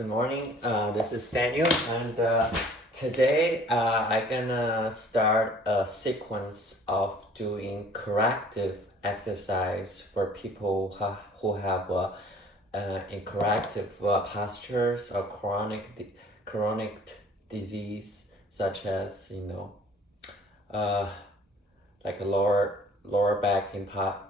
Good morning. This is Daniel, and today I'm gonna start a sequence of doing corrective exercise for people who have incorrective postures or chronic disease, such as uh, like a lower back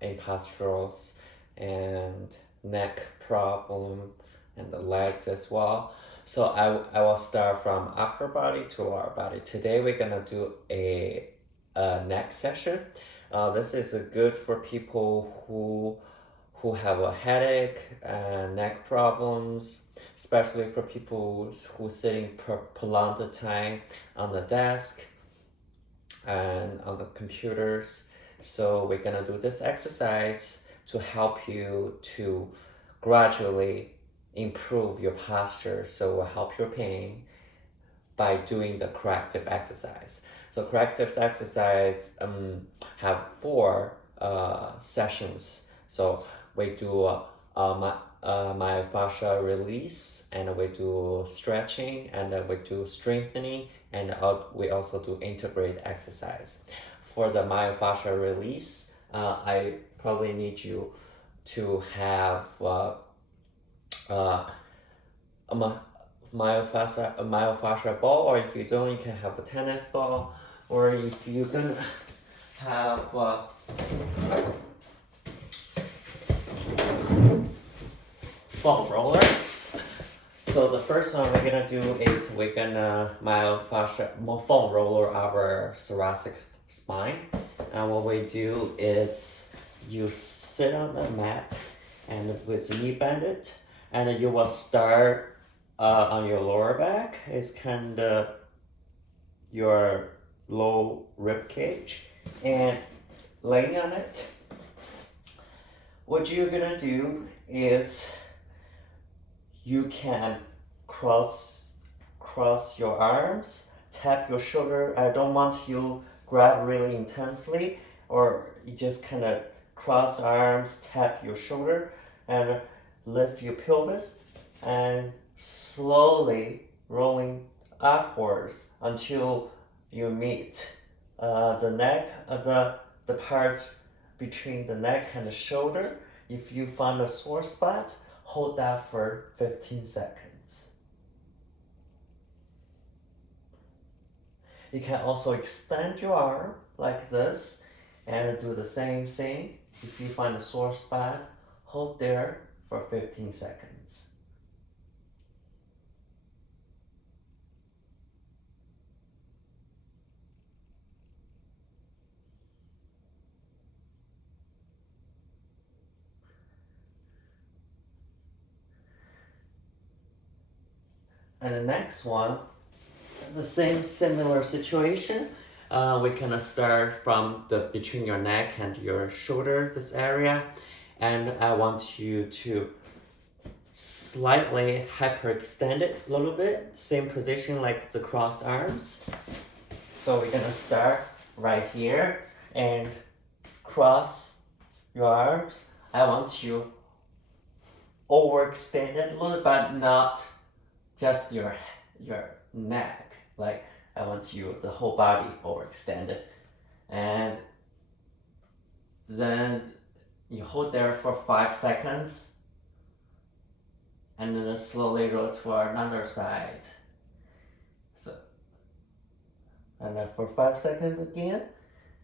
impostures and neck problem and the legs as well. So I will start from upper body to lower body. Today we're gonna do a neck session. This is good for people who have a headache and neck problems, especially for people who sitting prolonged time on the desk and on the computers. So we're gonna do this exercise to help you to gradually improve your posture, so it will help your pain by doing the corrective exercise. So corrective exercise have four sessions. So we do myofascial release, and we do stretching, and then we do strengthening, and we also do integrate exercise. For the myofascial release, I probably need you to have a myofascial ball, or if you don't, you can have a tennis ball, or if you can have foam rollers. So the first one we're gonna do is we're gonna foam roller our thoracic spine, and what we do is you sit on the mat and with the knee bended, and you will start on your lower back. It's kind of your low rib cage, and laying on it. What you're gonna do is you can cross your arms, tap your shoulder. I don't want you grab really intensely, or you just kind of cross arms, tap your shoulder, and lift your pelvis, and slowly rolling upwards until you meet the neck, the part between the neck and the shoulder. If you find a sore spot, hold that for 15 seconds. You can also extend your arm like this and do the same thing. If you find a sore spot, hold there for 15 seconds. And the next one, the same similar situation. We can start from between your neck and your shoulder, this area, and I want you to slightly hyperextend it a little bit, same position like the crossed arms. So we're gonna start right here and cross your arms. I want you overextend it a little, but not just your neck. Like, I want you the whole body overextended, and then you hold there for 5 seconds, and then slowly roll to another side. So, and then for 5 seconds again,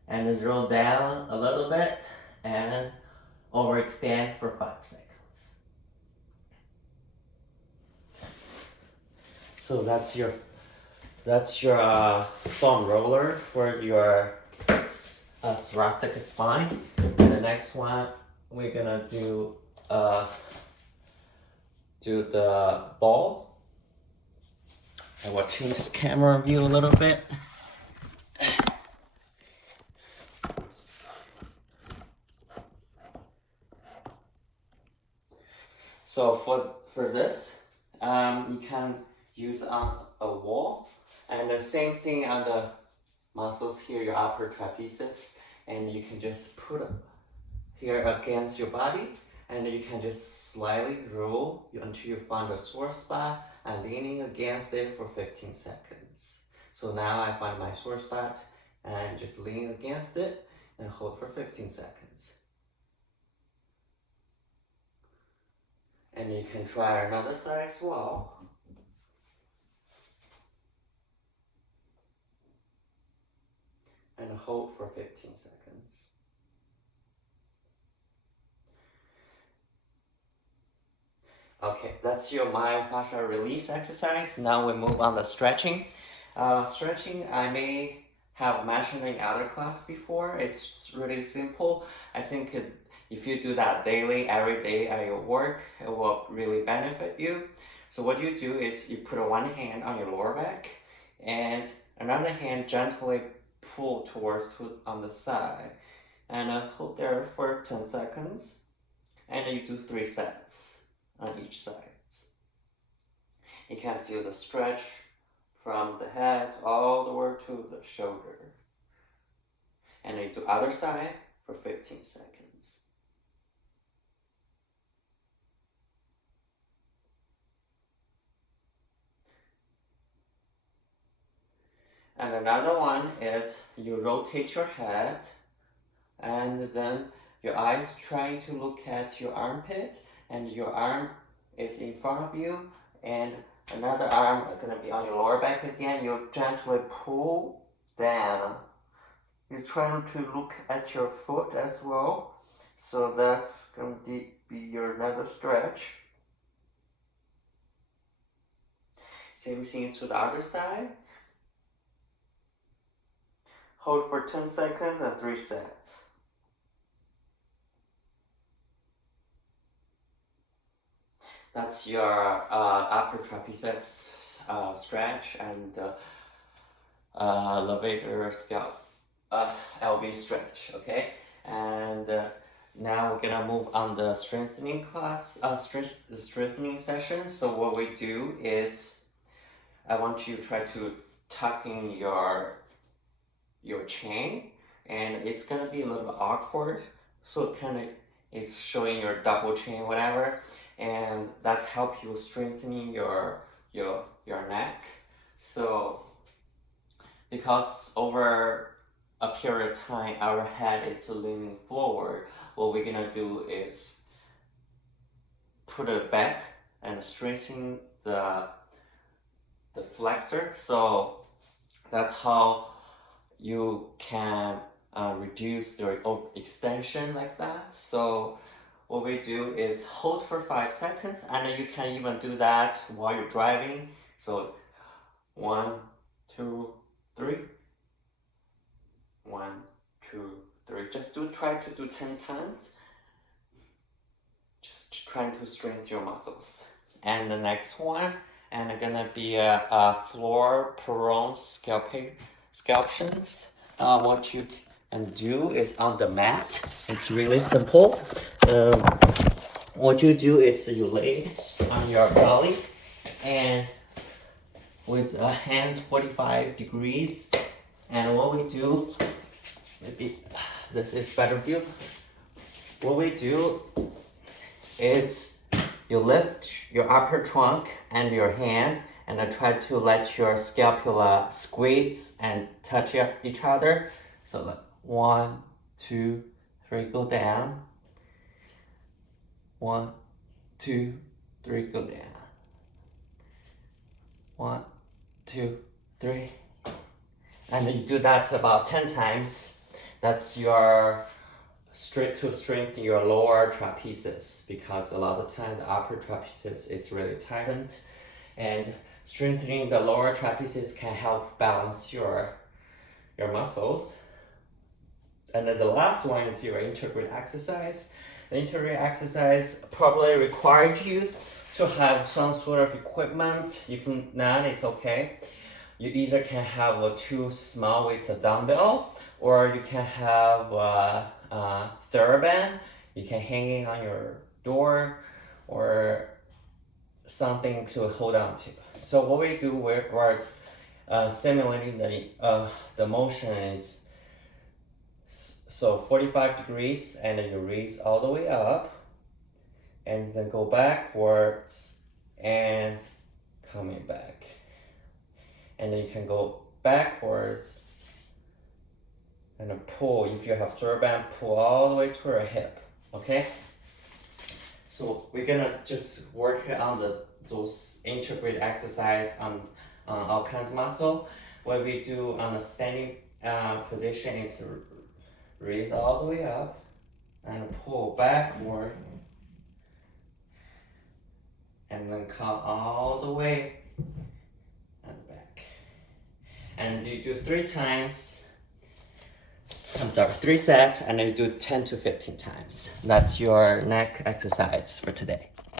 and then roll down a little bit and overextend for 5 seconds. So that's your foam roller for your thoracic spine. And the next one we're gonna do the ball. I will change the camera view a little bit. So for this, you can use on a wall, and the same thing on the muscles here, your upper trapezius, and you can just put it here against your body, And you can just slightly roll until you find a sore spot and leaning against it for 15 seconds. So now I find my sore spot and just lean against it and hold for 15 seconds. And you can try another side as well. And hold for 15 seconds. Okay, that's your myofascial release exercise. Now we move on to stretching. Stretching, I may have mentioned in other class before. It's really simple. I think if you do that daily, every day at your work, it will really benefit you. So what you do is you put one hand on your lower back and another hand gently pull on the side. And hold there for 10 seconds. And you do 3 sets on each side. You can feel the stretch from the head all the way to the shoulder. And you do other side for 15 seconds. And another one is you rotate your head and then your eyes trying to look at your armpit and your arm is in front of you and another arm is going to be on your lower back again. You gently pull down. You're trying to look at your foot as well. So that's going to be your another stretch. Same thing to the other side. Hold for 10 seconds and 3 sets. That's your upper trapezius stretch and levator scalp LV stretch, okay? And now we're gonna move on the strengthening class, strengthening session. So what we do is, I want you to try to tuck in your chain, and it's gonna be a little bit awkward. So it's showing your double chain, whatever. And that's help you strengthening your neck. So because over a period of time our head is leaning forward, what we're gonna do is put it back and strengthen the flexor. So that's how you can reduce the extension like that. So what we do is hold for 5 seconds, and you can even do that while you're driving. So 1, 2, 3. 1, 2, 3. Just try to do 10 times. Just trying to strengthen your muscles. And the next one, and gonna be a floor prone scalptions. What you can do is on the mat. It's really simple. What you do is you lay on your belly and with hands 45 degrees. And what we do, maybe this is better view. What we do is you lift your upper trunk and your hand and try to let your scapula squeeze and touch each other. So like 1, 2, 3, go down. 1, 2, 3, go down. 1, 2, 3. And you do that about 10 times. That's your to strengthen your lower trapezius, because a lot of time the upper trapezius is really tightened, and strengthening the lower trapezius can help balance your muscles. And then the last one is your integrate exercise. The integrate exercise probably requires you to have some sort of equipment. If not, it's okay. You either can have 2 small weights of dumbbell, or you can have a TheraBand. You can hang it on your door or something to hold on to. So what we do, we're simulating the motion is so 45 degrees, and then you raise all the way up, and then go backwards and coming back. And then you can go backwards and then pull. If you have thoroughband, pull all the way to your hip, okay? So we're gonna just work on those integrate exercise on all kinds of muscle. What we do on a standing position is raise all the way up and pull backward and then come all the way and back. And you do 3 sets, and then you do 10 to 15 times. That's your neck exercise for today.